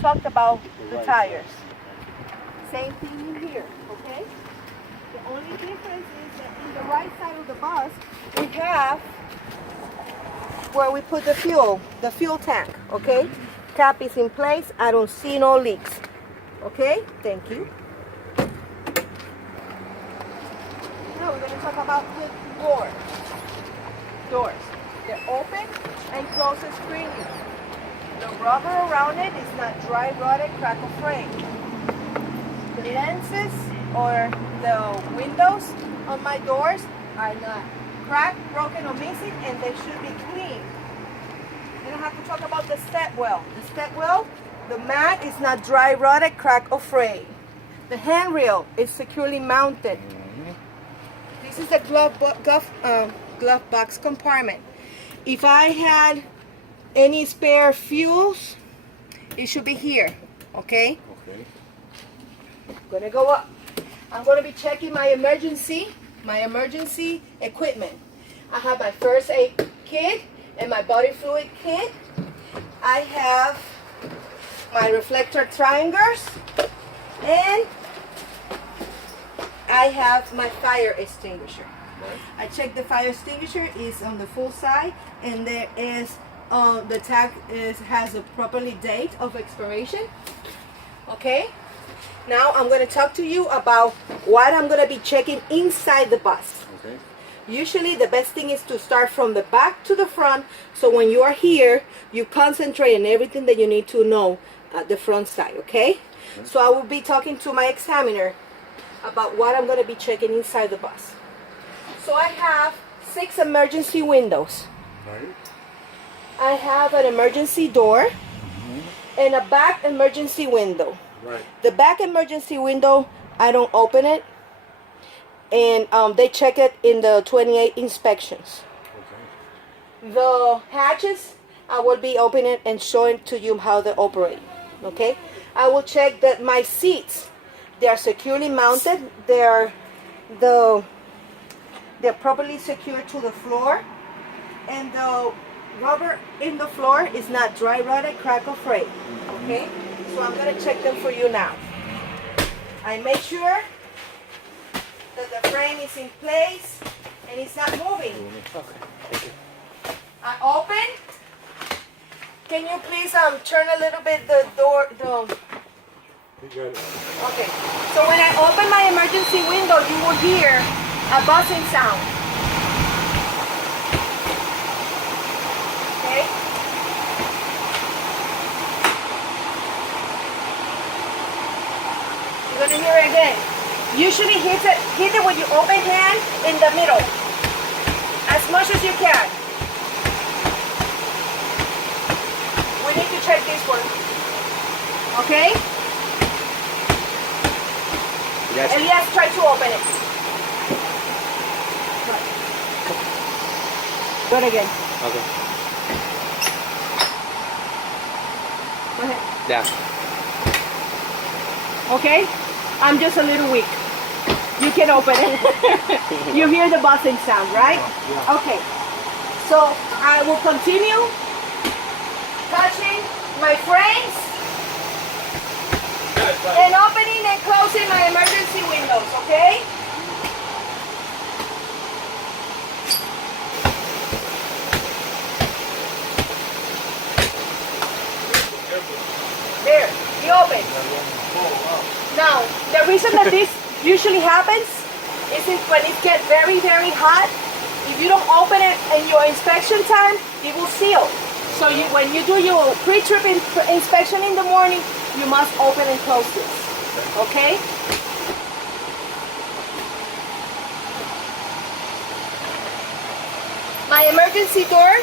talked about the tires. Same thing in here, okay? The only difference is that in the right side of the bus, we have where we put the fuel tank, okay? Cap is in place. I don't see no leaks. Okay, thank you. Now we're going to talk about the doors. Doors. They're open and close freely. The rubber around it is not dry, rotted, crack, or frayed. The lenses or the windows on my doors are not cracked, broken, or missing, and they should be clean. Then I have to talk about the step well. The step well, the mat is not dry, rotted, cracked, or frayed. The handrail is securely mounted. This is the glove box compartment. If I had any spare fuels, it should be here, okay? Okay. I'm gonna go up. I'm gonna be checking my emergency equipment. I have my first aid kit and my body fluid kit. I have my reflector triangles, and I have my fire extinguisher. I check the fire extinguisher is on the full side, and there is the tag has a properly date of expiration. Okay. Now I'm going to talk to you about what I'm going to be checking inside the bus. Okay. Usually the best thing is to start from the back to the front, so when you are here, you concentrate on everything that you need to know at the front side, okay? So I will be talking to my examiner about what I'm going to be checking inside the bus. So I have 6 emergency windows. Right. I have an emergency door and a back emergency window. Right. The back emergency window, I don't open it, and they check it in the 28 inspections. Okay. The hatches, I will be opening and showing to you how they operate. Okay, I will check that my seats, they are securely mounted. They're properly secured to the floor, and the rubber in the floor is not dry, rotted, cracked, or frayed. Okay, so I'm gonna check them for you now. I make sure that the frame is in place and it's not moving. Okay. Thank you. I open. Can you please turn a little bit the door? You got it. Okay. So when I open my emergency window, you will hear a buzzing sound. Okay. You're gonna hear it again. Usually hit it with your open hand in the middle, as much as you can. We need to check this one. Okay? Yes. Elias, try to open it. Do it again. Okay. Go ahead. Yeah. Okay? I'm just a little weak. You can open it. You hear the buzzing sound, right? Yeah. Okay. So I will continue touching my frames and opening and closing my emergency windows, okay? There, you open. Now, the reason that this usually happens is when it gets very, very hot. If you don't open it in your inspection time, it will seal. So when you do your pre-trip inspection in the morning, you must open and close this. Okay? My emergency door,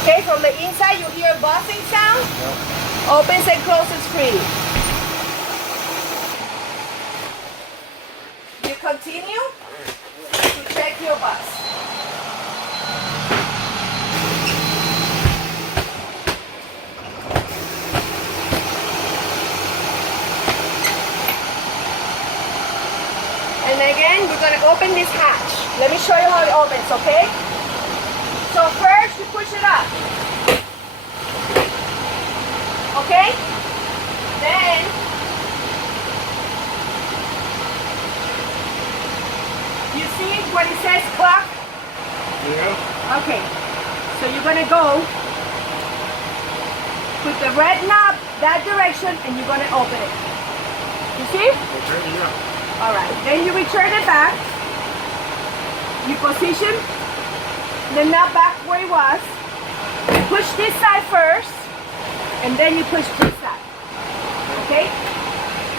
okay, from the inside you hear a buzzing sound. Opens and closes freely. You continue to check your bus. And again, we're going to open this hatch. Let me show you how it opens, okay? So first, you push it up. Okay? Then you see what it says clock? Yeah. Okay. So you're gonna go put the red knob that direction and you're gonna open it. You see? Okay, yeah. Alright. Then you return it back. You position the knob back where it was. You push this side first and then you push this side. Okay?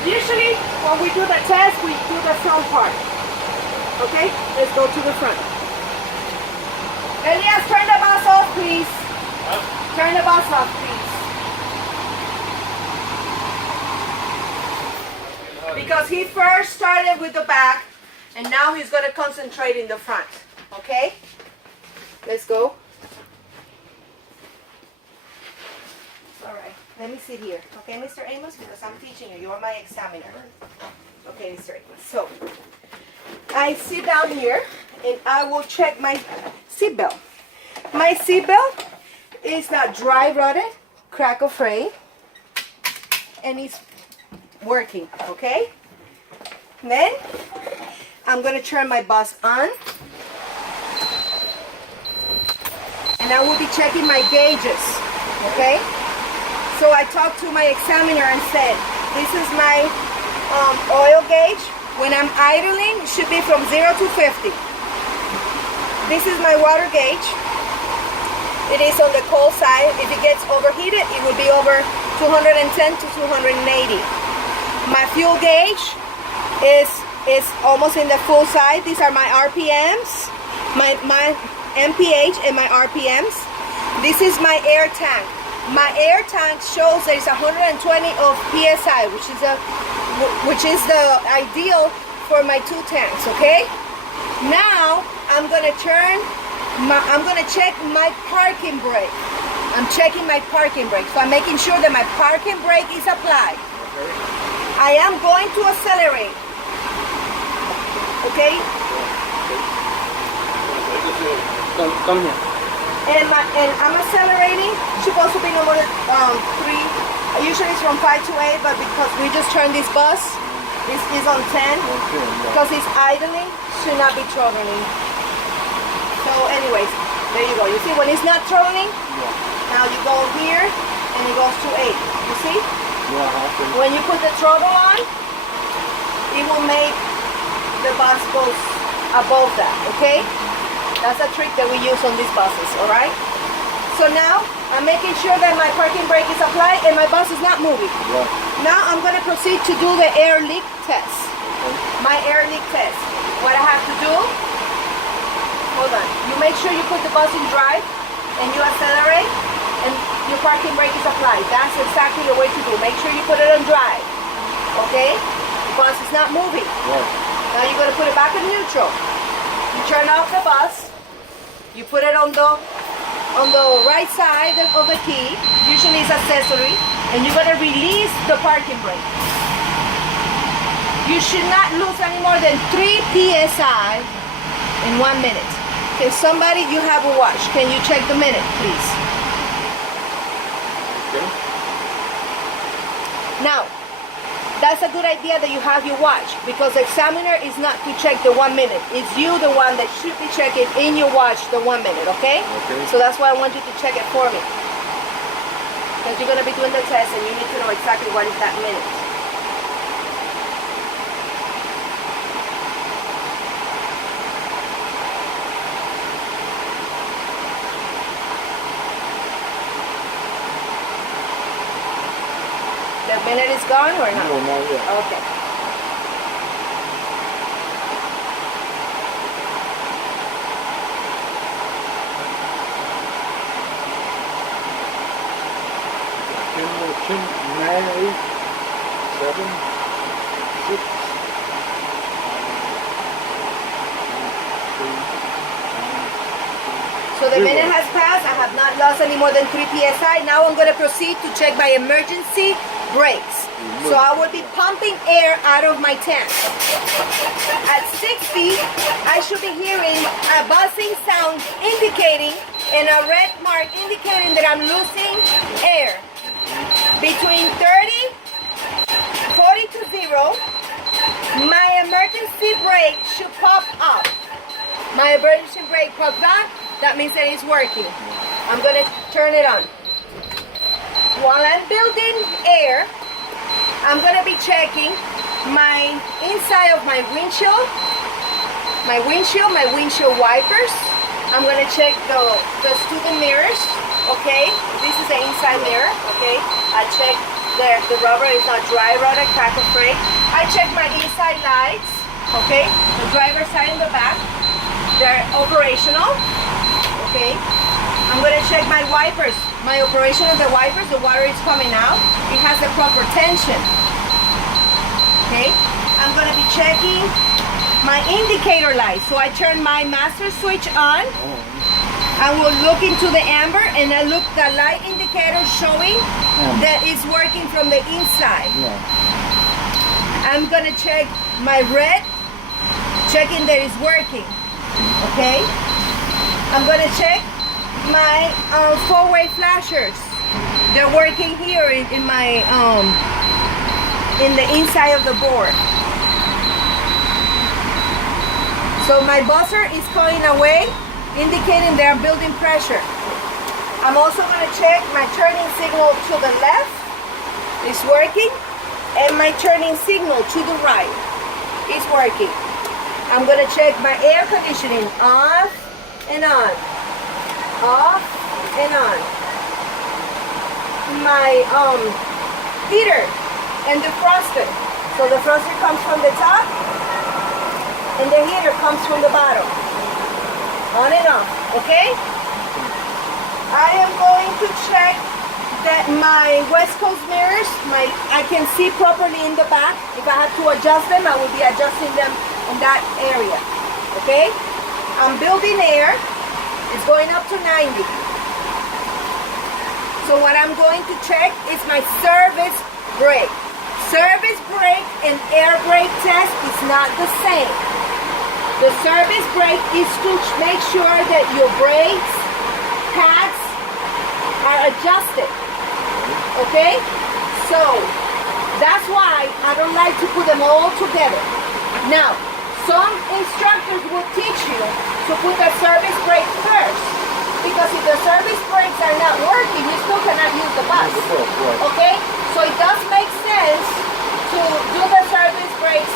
Usually when we do the test, we do the front part. Okay? Let's go to the front. Elias, turn the bus off, please. Turn the bus off, please. Because he first started with the back, and now he's going to concentrate in the front. Okay? Let's go. All right. Let me sit here. Okay, Mr. Amos, because I'm teaching you. You're my examiner. Okay, Mr. Amos. So, I sit down here, and I will check my seatbelt. My seatbelt is not dry rotted, crack or fray, and it's working, okay? Then I'm gonna turn my bus on, and I will be checking my gauges, okay? So I talked to my examiner and said, this is my oil gauge. When I'm idling, it should be from 0 to 50. This is my water gauge. It is on the cold side. If it gets overheated, it will be over 210 to 280. My fuel gauge is almost in the full side. These are my RPMs, my MPH and my RPMs. This is my air tank. My air tank shows there is 120 of PSI, which is the ideal for my 2 tanks. Okay. Now I'm gonna check my parking brake. I'm checking my parking brake. So I'm making sure that my parking brake is applied. I am going to accelerate. Okay? Come here. And I'm accelerating. Supposed to be no more than 3. Usually it's from 5 to 8, but because we just turned this bus, this is on 10. Because it's idling, should not be throttling. So anyways, there you go. You see when it's not throttling? Yeah. Now you go here and it goes to 8. You see? Yeah. When you put the throttle on, it will make the bus go above that, okay? That's a trick that we use on these buses, alright? So now, I'm making sure that my parking brake is applied and my bus is not moving. Yeah. Now I'm going to proceed to do the air leak test. Okay. My air leak test. What I have to do, hold on. You make sure you put the bus in drive and you accelerate and your parking brake is applied. That's exactly the way to do. Make sure you put it on drive. Okay? The bus is not moving. Yeah. Now you're going to put it back in neutral. You turn off the bus. You put it on the right side of the key. Usually it's accessory. And you're going to release the parking brake. You should not lose any more than 3 PSI in 1 minute. Can somebody, you have a watch. Can you check the minute, please? Okay. Now, that's a good idea that you have your watch, because the examiner is not to check the 1 minute. It's you, the one that should be checking in your watch the 1 minute, okay? Okay. So that's why I want you to check it for me. Because you're going to be doing the test and you need to know exactly what is that minute. The minute is gone or not? No, not yet. Okay. Nine, 8, 7, 6. So the minute has passed. I have not lost any more than 3 PSI. Now I'm going to proceed to check my emergency brakes. So I will be pumping air out of my tank. At 60, I should be hearing a buzzing sound indicating and a red mark indicating that I'm losing air. between 30, 40 to 0, my emergency brake should pop up. My emergency brake popped up, that means that it's working. I'm gonna turn it on. While I'm building air, I'm gonna be checking my inside of my windshield wipers. I'm gonna check the student mirrors, okay? This is the inside mirror, okay? I check the rubber is not dry rotted, crack or break. I check my inside lights, okay? The driver's side and the back, they're operational, okay? I'm gonna check my wipers, my operation of the wipers, the water is coming out. It has the proper tension. Okay, I'm gonna be checking my indicator light. So I turn my master switch on. I will look into the amber and I look the light indicator showing that it's working from the inside. I'm gonna check my red, checking that it's working. Okay, I'm gonna check my four-way flashers. They're working here in my in the inside of the board. So my buzzer is going away, indicating they're building pressure. I'm also going to check my turning signal to the left is working, and my turning signal to the right is working. I'm going to check my air conditioning off and on, off and on. My heater and defroster. So the defroster comes from the top and the heater comes from the bottom. On and off, okay? I am going to check that my West Coast mirrors, I can see properly in the back. If I have to adjust them, I will be adjusting them in that area, okay? I'm building air. It's going up to 90. So what I'm going to check is my service brake. Service brake and air brake test is not the same. The service brake is to make sure that your brakes, pads are adjusted. Okay? So that's why I don't like to put them all together. Now, some instructors will teach you to put the service brake first. Because if the service brakes are not working, you still cannot use the bus. Okay? So it does make sense to do the service brakes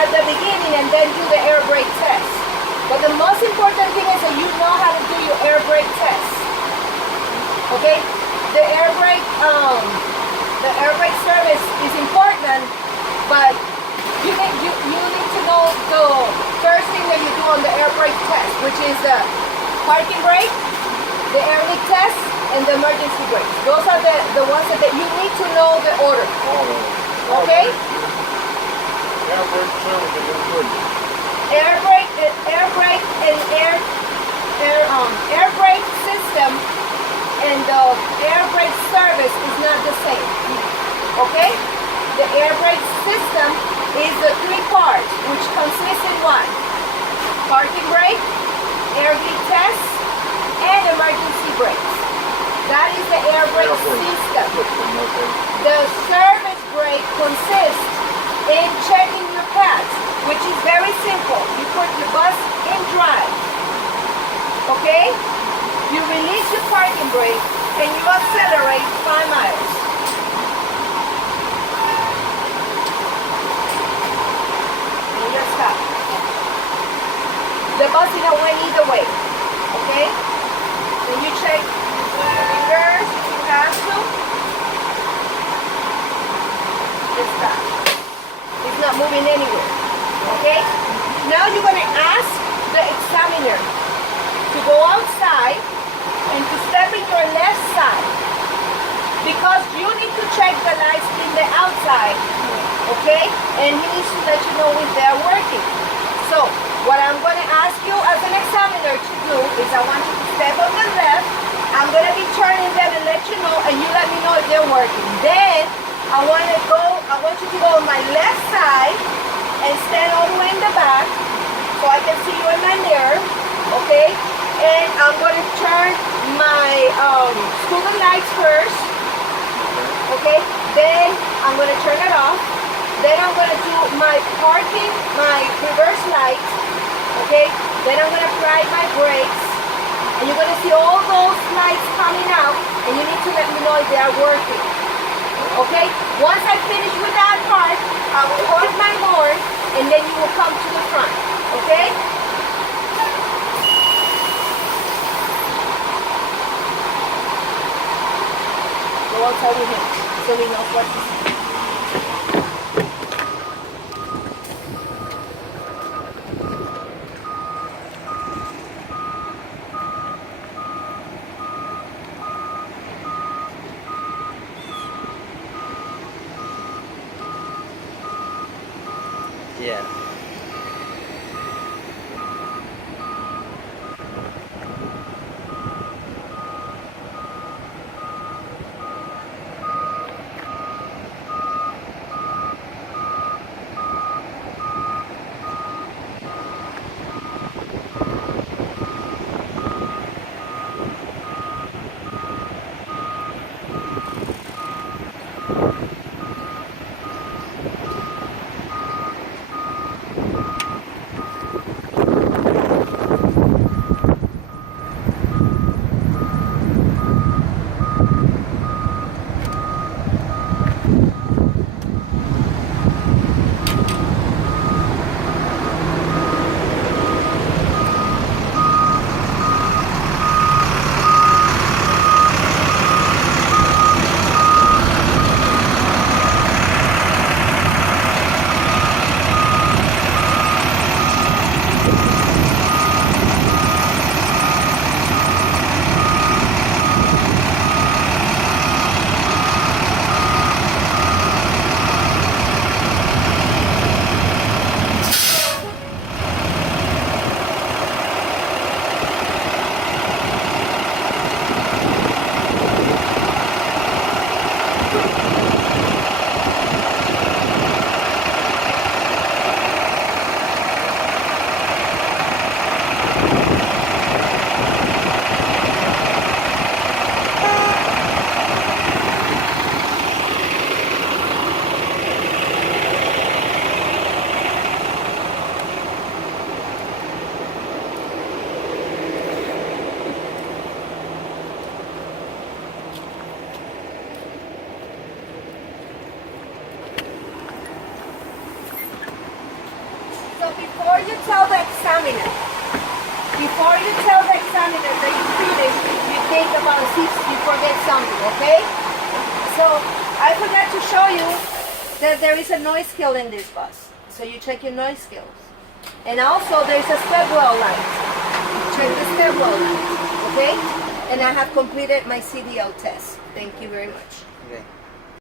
at the beginning and then do the air brake test. But the most important thing is that you know how to do your air brake test. Okay? The air brake service is important, but you need to know the first thing that you do on the air brake test, which is the parking brake, the air leak test, and the emergency brake. Those are the ones that you need to know the order. Okay? Air brake service is important. Air brake and air brake system and the air brake service is not the same. Okay? The air brake system is the three parts, which consists in what? Parking brake, air leak test, and emergency brakes. That is the air brake system. The service brake consists in checking your pads, which is very simple. You put your bus in drive. Okay? You release your parking brake and you accelerate 5 miles. And you stop. The bus is going either way. Okay? Then you check reverse if you have to. Just stop. It's not moving anywhere. Okay? Now you're going to ask the examiner to go outside and to step in your left side, because you need to check the lights in the outside, okay? And he needs to let you know if they're working. So what I'm going to ask you as an examiner to do is I want you to step on the left. I'm going to be turning them and let you know, and you let me know if they're working. Then I want you to go on my left side and stand all the way in the back so I can see you in my mirror, okay? And I'm going to turn my student lights first, Okay, then I'm gonna turn it off. Then I'm gonna do my parking, my reverse lights. Okay, then I'm gonna apply my brakes. And you're gonna see all those lights coming out, and you need to let me know if they are working. Okay, once I finish with that part, I will hold my horn, and then you will come to the front. Okay? Go outside with him so he knows what to do. Yeah. So before you tell the examiner that you finished, you think about see if you forget something, okay? So I forgot to show you that there is a noise scale in this bus. So you check your noise scales. And also there's a step well light. Check the step well light, okay? And I have completed my CDL test. Thank you very much. Okay.